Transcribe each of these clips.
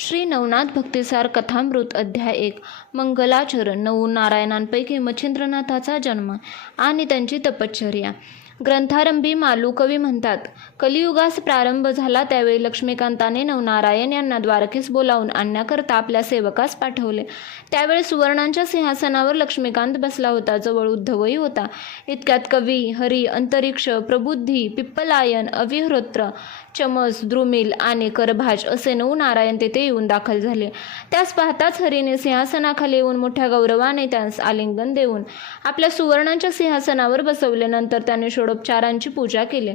श्री नवनाथ भक्तिसार कथामृत अध्याय 1 मंगलाचरण 9 नारायणांपैकी मच्छिंद्रनाथाचा जन्म आणि त्यांची तपश्चर्या. ग्रंथारंभी मालू कवी म्हणतात, कलियुगास प्रारंभ झाला त्यावेळी लक्ष्मीकांताने नवनारायण यांना द्वारकेस बोलावून आणण्याकरता आपल्या सेवकास पाठवले. त्यावेळी सुवर्णांच्या सिंहासनावर लक्ष्मीकांत बसला होता. जवळ उद्धवही होता. इतक्यात कवी, हरी, अंतरिक्ष, प्रबुद्धी, पिप्पलायन, अविह्रोत्र, चमस, द्रुमिल आणि करभाज असे 9 नारायण तेथे येऊन दाखल झाले. त्यास पाहताच हरीने सिंहासनाखाली येऊन मोठ्या गौरवाने त्यास आलिंगन देऊन आपल्या सुवर्णांच्या सिंहासनावर बसवले. नंतर त्याने षोडोपचारांची पूजा केली.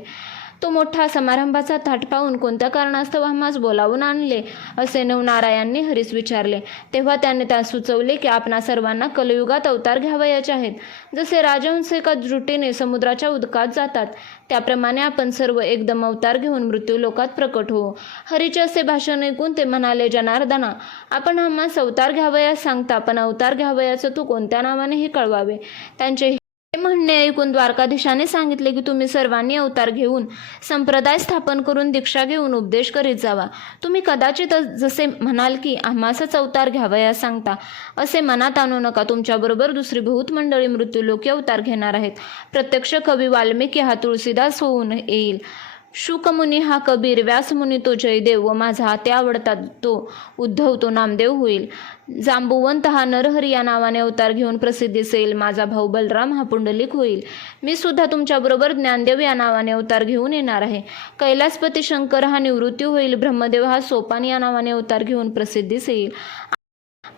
तो मोठा समारंभाचा थाट पाहून कोणत्या कारणास्तव आम्हास बोलावून आणले असे नवनारायणांनी हरीस विचारले. तेव्हा त्याने त्यास सुचवले की आपणा सर्वांना कलियुगात अवतार घ्यावयाचे आहेत. जसे राजहंस एका जुटीने समुद्राच्या उदकात जातात त्याप्रमाणे आपण सर्व एकदम अवतार घेऊन मृत्यूलोकात प्रकट होऊ. हरीचे असे भाषण ऐकून ते म्हणाले, जनार्दना, आपण आम्हास अवतार घ्यावयास सांगता, पण अवतार घ्यावयाचं तू कोणत्या नावाने हे कळवावे. त्यांचे म्हणणे ऐकून द्वारकाधीशाने सांगितले की तुम्ही सर्वांनी अवतार घेऊन संप्रदाय स्थापन करून दीक्षा घेऊन उपदेश करीत जावा. तुम्ही कदाचित जसे म्हणाल की आम्हासच अवतार घ्यावयास सांगता असे मनात आणू नका. तुमच्याबरोबर दुसरी बहुत मंडळी मृत्यूलोकी अवतार घेणार आहेत. प्रत्यक्ष कवी वाल्मिकी हा तुळशीदास होऊन येईल. शुकमुनी हा कबीर, व्यासमुनी तो जयदेव व माझा अति आवडता तो उद्धव तो नामदेव होईल. जांबुवंत हा नरहरी या नावाने अवतार घेऊन प्रसिद्धीस येईल. माझा भाऊ बलराम हा पुंडलिक होईल. मी सुद्धा तुमच्याबरोबर ज्ञानदेव या नावाने अवतार घेऊन येणार आहे. कैलासपती शंकर हा निवृत्ती होईल. ब्रह्मदेव हा सोपान या नावाने अवतार घेऊन प्रसिद्धीस येईल.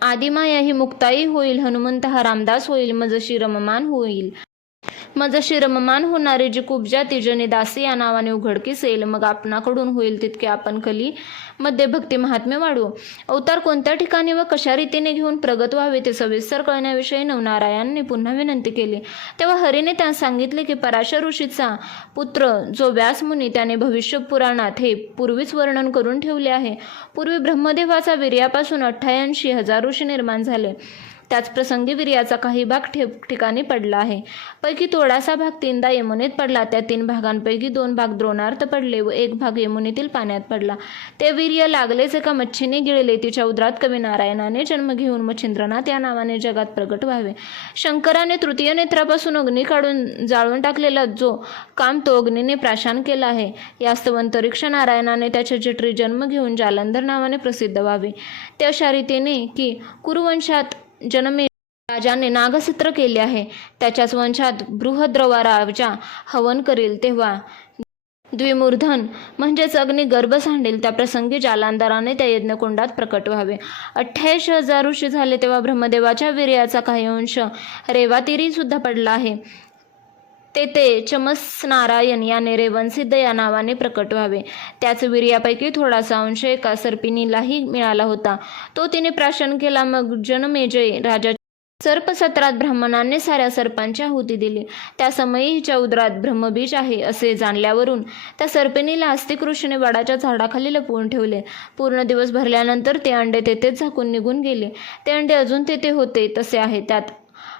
आदिमाया ही मुक्ताई होईल. हनुमंत हा रामदास होईल. मजशी रममान होईल. मजशी रममान होणारी जी कुब्जा ती जनी दासी या नावाने उघडकीस येईल. मग आपणाकडून होईल तितके आपण कली मध्ये भक्ती महात्म्य वाढवू. अवतार कोणत्या ठिकाणी व कशा रीतीने घेऊन प्रगत व्हावे ते सविस्तर कळण्याविषयी नवनारायणांनी पुन्हा विनंती केली. तेव्हा हरीने त्यांना सांगितले की पराशर ऋषीचा पुत्र जो व्यासमुनी त्याने भविष्य पुराणात हे पूर्वीच वर्णन करून ठेवले आहे. पूर्वी ब्रह्मदेवाचा वीर्यापासून 88,000 ऋषी निर्माण झाले. त्याच प्रसंगी वीर्याचा काही भाग ठिकाणी पडला आहे. पैकी थोडासा भाग 3दा यमुनेत पडला. त्या 3 भागांपैकी 2 भाग द्रोणार्थ पडले व 1 भाग यमुनेतील पाण्यात पडला. ते वीर्य लागलेच एका मच्छीने गिळले. तिच्या उदरात कवी नारायणाने जन्म घेऊन मच्छिंद्रनाथ या नावाने जगात प्रगट व्हावे. शंकराने तृतीय नेत्रापासून अग्नी काढून जाळून टाकलेला जो काम तो अग्नीने प्राशान केला आहे. यास्तव अंतरिक्ष नारायणाने त्याच्या जठरी जन्म घेऊन जालंधर नावाने प्रसिद्ध व्हावे. ते अशा रीतीने की कुरुवंशात जनमे राजाने नागसत्र केले आहे. त्याच्याच वंशात बृहद्रवा राजा हवन करील तेव्हा द्विमूर्धन म्हणजेच अग्नी गर्भ सांडेल. त्या प्रसंगी जालंधराने त्या यज्ञकुंडात प्रकट व्हावे. 88,000 ऋषी झाले तेव्हा ब्रह्मदेवाच्या वीर्याचा काही अंश रेवातीरी सुद्धा पडला आहे. ते चमस नारायण याने रेवणसिद्ध या नावाने प्रकट व्हावे. त्याच वीर्यापैकी थोडासा अंश एका सर्पिणीलाही मिळाला होता. तो तिने प्राशन केला. मग जनमेजय राजा सर्पसत्रात ब्राह्मणांनी साऱ्या सर्पांची आहुती दिली. त्या समयी हिच्या उदरात ब्रह्मबीज आहे असे जाणल्यावरून त्या सर्पिणीला आस्तिक ऋषीने वडाच्या झाडाखाली लपवून ठेवले. पूर्ण दिवस भरल्यानंतर ते अंडे तेथेच झाकून निघून गेले. ते अंडे अजून तेथे होते तसे आहे. त्यात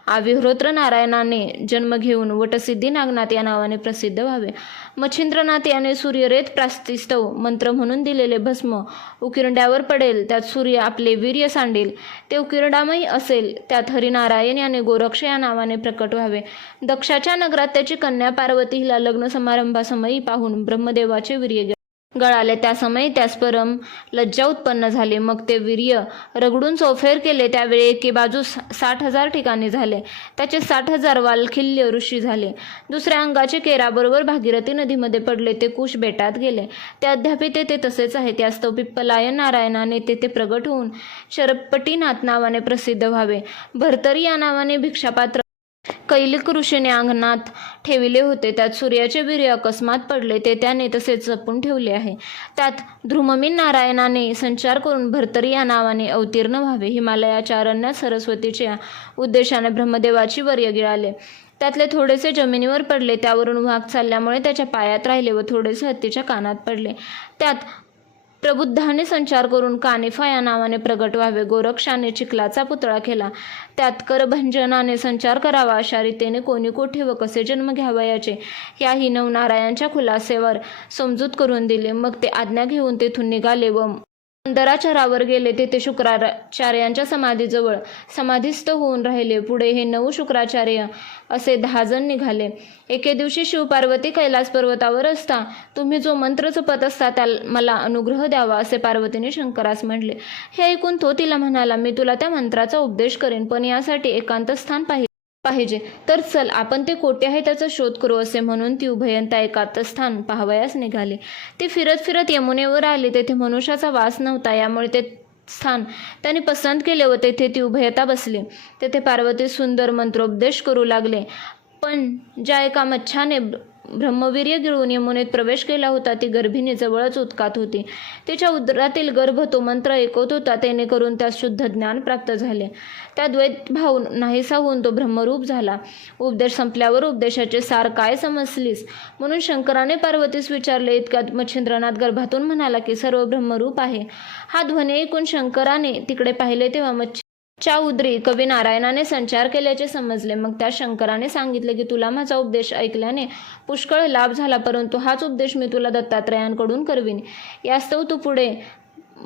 अविह्रोत्र नारायणाने जन्म घेऊन वटसिद्धी नागनाथ या नावाने प्रसिद्ध व्हावे. मच्छिंद्रनाथ याने सूर्यरेत प्रास्तिस्तव मंत्र म्हणून दिलेले भस्म उकिरड्यावर पडेल. त्यात सूर्य आपले वीर्य सांडेल. ते उकिरडामय असेल. त्यात हरिनारायण याने गोरक्ष या नावाने प्रकट व्हावे. दक्षाच्या नगरात त्याची कन्या पार्वती हिला लग्न समारंभासमयी पाहून ब्रह्मदेवाचे वीर्य गळाले. त्या समयी त्यास परम लज्जा उत्पन्न झाली. मग ते वीर्य रगडून चौफेर केले. त्यावेळी एके बाजू 60,000 ठिकाणी झाले. त्याचे 60,000 वालखिल्य ऋषी झाले. दुसऱ्या अंगाचे केराबरोबर भागीरथी नदीमध्ये पडले. ते कुश बेटात गेले. ते अद्यापि तेथे तसेच आहे. त्यास्तव पिप्पलायन नारायणाने तेथे प्रगट होऊन शरपटीनाथ नावाने प्रसिद्ध व्हावे. भर्तरी या नावाने भिक्षापात्र कैलिक ऋषीने अंगणात ठेविले होते. त्यात सूर्याचे वीर्य अकस्मात पडले. ते त्याने तसेच जपून ठेवले आहे. त्यात ध्रुममीन नारायणाने संचार करून भर्तरी या नावाने अवतीर्ण व्हावे. हिमालयाच्या अरण्यात सरस्वतीच्या उद्देशाने ब्रह्मदेवाची वर्य गिळाले. त्यातले थोडेसे जमिनीवर पडले. त्यावरून वाघ चालल्यामुळे त्याच्या पायात राहिले व थोडेसे हत्तीच्या कानात पडले. त्यात प्रबुद्धाने संचार करून कानिफा या नावाने प्रगट व्हावे. गोरक्षाने चिखलाचा पुतळा केला. त्यात करभंजनाने संचार करावा. अशा रीतीने कोणी कोठे व कसे जन्म घ्यावयाचे याही नवनारायणांच्या खुलासेवर समजूत करून दिले. मग ते आज्ञा घेऊन तेथून निघाले व मंदराचरावर गेले. तेथे शुक्राचार्यांच्या समाधीजवळ समाधीस्थ होऊन राहिले. पुढे हे 9 शुक्राचार्य असे 10 जण निघाले. एके दिवशी शिवपार्वती कैलास पर्वतावर असता तुम्ही जो मंत्र जपत असता त्याला मला अनुग्रह द्यावा असे पार्वतीने शंकरास म्हटले. हे ऐकून तो तिला म्हणाला, मी तुला त्या मंत्राचा उपदेश करेन, पण यासाठी एकांत स्थान पाहिजे. तर चल आपण ते कोठे आहे त्याचा शोध करू असे म्हणून ती उभयंता एकांत स्थान पाहावयास निघाली. ती फिरत फिरत यमुनेवर आली. तेथे मनुष्याचा वास नव्हता. यामुळे ते स्थान त्यांनी पसंत केले व तेथे ती उभयता बसली. तेथे पार्वती सुंदर मंत्रोपदेश करू लागले. पण ज्या एका मच्छाने ब्रह्मवीर्य गिळून यमुनेत प्रवेश केला होता ती गर्भिणी जवळच उत्कात होती. तिच्या उदरातील गर्भ तो मंत्र ऐकत होता. त्याने करून त्यास शुद्ध ज्ञान प्राप्त झाले. त्या द्वैत भाव नाहीसा होऊन तो ब्रह्मरूप झाला. उपदेश संपल्यावर उपदेशाचे सार काय समजलीस म्हणून शंकराने पार्वतीस विचारले. इतक्यात मच्छिंद्रनाथ गर्भातून म्हणाला की सर्व ब्रह्मरूप आहे. हा ध्वनी ऐकून शंकराने तिकडे पाहिले तेव्हा च्या उदरी कवी नारायणाने संचार केल्याचे समजले. मग त्या शंकराने सांगितले की तुला माझा उपदेश ऐकल्याने पुष्कळ लाभ झाला, परंतु हाच उपदेश मी तुला दत्तात्रयांकडून करवीन. यास्तव तू पुढे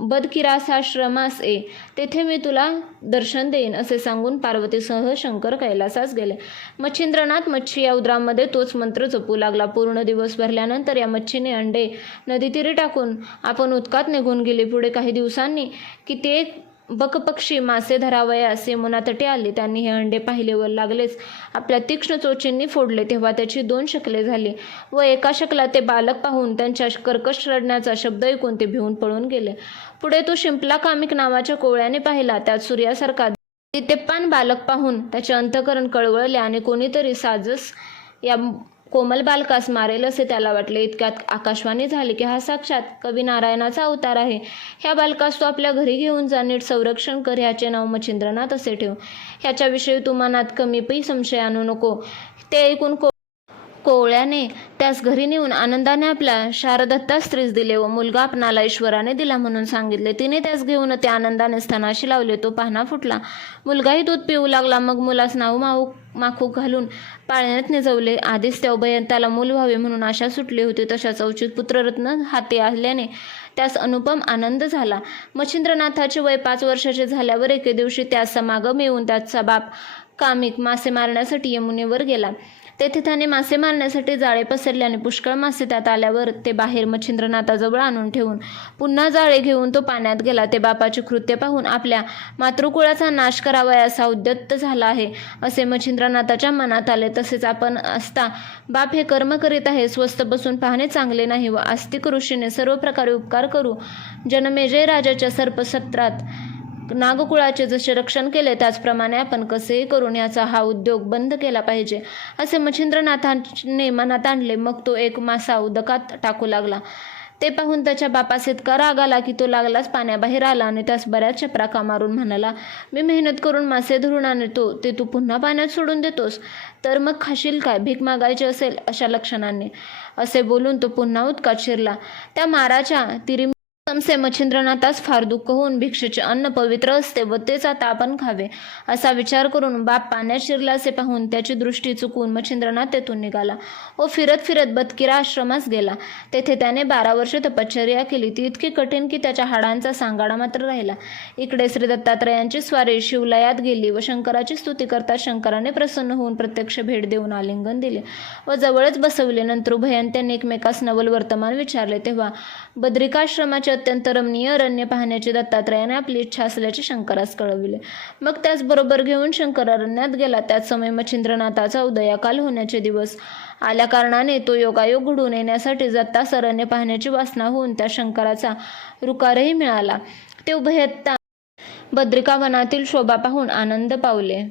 बदकिरासाश्रमास ये, तेथे मी तुला दर्शन देईन असे सांगून पार्वतीसह शंकर कैलासास गेले. मच्छिंद्रनाथ मच्छी या उदरामध्ये तोच मंत्र जपू लागला. पूर्ण दिवस भरल्यानंतर या मच्छीने अंडे नदीतीरी टाकून आपण उत्कात निघून गेली. पुढे काही दिवसांनी कित्येक बकपक्षी मासे धरावयास यमुना तटे आले. त्यांनी हे अंडे पाहिले व लागलेच आपल्या तीक्ष्ण चोचींनी फोडले. तेव्हा त्याची 2 शकले झाली व एका शकला ते बालक पाहून त्यांच्या कर्कश रडण्याचा शब्द ऐकून ते भिवून पळून गेले. पुढे तो शिंपला कामिक नावाच्या कोवळ्याने पाहिला. त्यात सूर्यासारखा दित्यमान बालक पाहून त्याचे अंतःकरण कळवळले आणि कोणीतरी साजस या कोमल बालकास मारेल असे त्याला वाटले. इतक्यात आकाशवाणी झाली की हा साक्षात कवी नारायणाचा अवतार आहे. ह्या बालकास तू आपल्या घरी घेऊन जा, नीट संरक्षण कर. ह्याचे नाव मच्छिंद्रनाथ असे ठेव. ह्याच्याविषयी तू मनात कमीपही संशय आणू नको. ते ऐकून कोवळ्याने त्यास घरी नेऊन आनंदाने आपल्या शारदत्ता स्त्रीस दिले व मुलगा आपणाला ईश्वराने दिला म्हणून सांगितले. तिने त्यास घेऊन ते आनंदाने स्तनाशी लावले. तो पाहणा फुटला. मुलगाही दूध पिऊ लागला. मग मुलास नाऊ माखू घालून पाळण्यात निजवले. आधीच त्या उभयंताला मूल व्हावे म्हणून आशा सुटली होती. तशाच औचित पुत्ररत्न हाती आल्याने त्यास अनुपम आनंद झाला. मच्छिंद्रनाथाचे वय 5 वर्षाचे झाल्यावर एके दिवशी त्यास समागम येऊन त्याचा बाप कामिक मासे मारण्यासाठी यमुनेवर गेला. तेथे त्याने मासे मारण्यासाठी जाळे पसरले आणि पुष्कळ मासे त्यात आल्यावर ते बाहेर मच्छिंद्रनाथाजवळ आणून ठेवून पुन्हा जाळे घेऊन तो पाण्यात गेला. ते बापाचे कृत्य पाहून आपल्या मातृकुळाचा नाश करावयाचा उद्यत झाला आहे असे मच्छिंद्रनाथाच्या मनात आले. तसेच आपण असता बाप हे कर्म करीत आहे, स्वस्थ बसून पाहणे चांगले नाही व आस्तिक ऋषीने सर्व प्रकारे उपकार करू जनमेजय राजाच्या सर्पसत्रात नागकुळाचे जसे रक्षण केले त्याचप्रमाणे आपण कसेही करून याचा हा उद्योग बंद केला पाहिजे असे मच्छिंद्रनाथाने मनात आणले. मग तो एक मासा उदकात टाकू लागला. ते पाहून त्याच्या बापास इतका राग आला की तो लागलाच पाण्याबाहेर आला आणि त्यास बऱ्याच चपराका मारून म्हणाला, मी मेहनत करून मासे धरून आणतो ते तू पुन्हा पाण्यात सोडून देतोस, तर मग खाशील काय? भीक मागायची असेल अशा लक्षणाने. असे बोलून तो पुन्हा उत्कात शिरला. त्या माराच्या तिरी तमसे मच्छिंद्रनाथास फार दुःख होऊन भिक्षेचे अन्न पवित्र असते व तेच आता आपण खावे असा विचार करून बाप पाण्यात शिरला असे पाहून त्याची दृष्टी चुकून मच्छिंद्रनाथ तेथून निघाला व फिरत फिरत बदकिरा आश्रमास गेला. तेथे त्याने 12 वर्षे तपश्चर्या केली. ती इतकी कठीण की त्याच्या हाडांचा सांगाडा मात्र राहिला. इकडे श्री दत्तात्रयांची स्वारी शिवलयात गेली व शंकराची स्तुती करता शंकराने प्रसन्न होऊन प्रत्यक्ष भेट देऊन आलिंगन दिले व जवळच बसवले. नंतर उभयंत्यांनी एकमेकास नवल वर्तमान विचारले. तेव्हा बद्रिकाश्रमाचे अत्यंत रमणीय अरण्य पाहण्याची दत्तात्रयाने आपली इच्छा असल्याचे शंकरास कळविले. मग त्याचबरोबर घेऊन शंकर अरण्यात गेला. त्याच समय मच्छिंद्रनाथाचा उदयाकाल होण्याचे दिवस आल्या कारणाने तो योगायोग घडून येण्यासाठी दत्तास अरण्य पाहण्याची वासना होऊन त्या शंकराचा रुकारही मिळाला. ते उभयता बद्रिका वनातील शोभा पाहून आनंद पावले.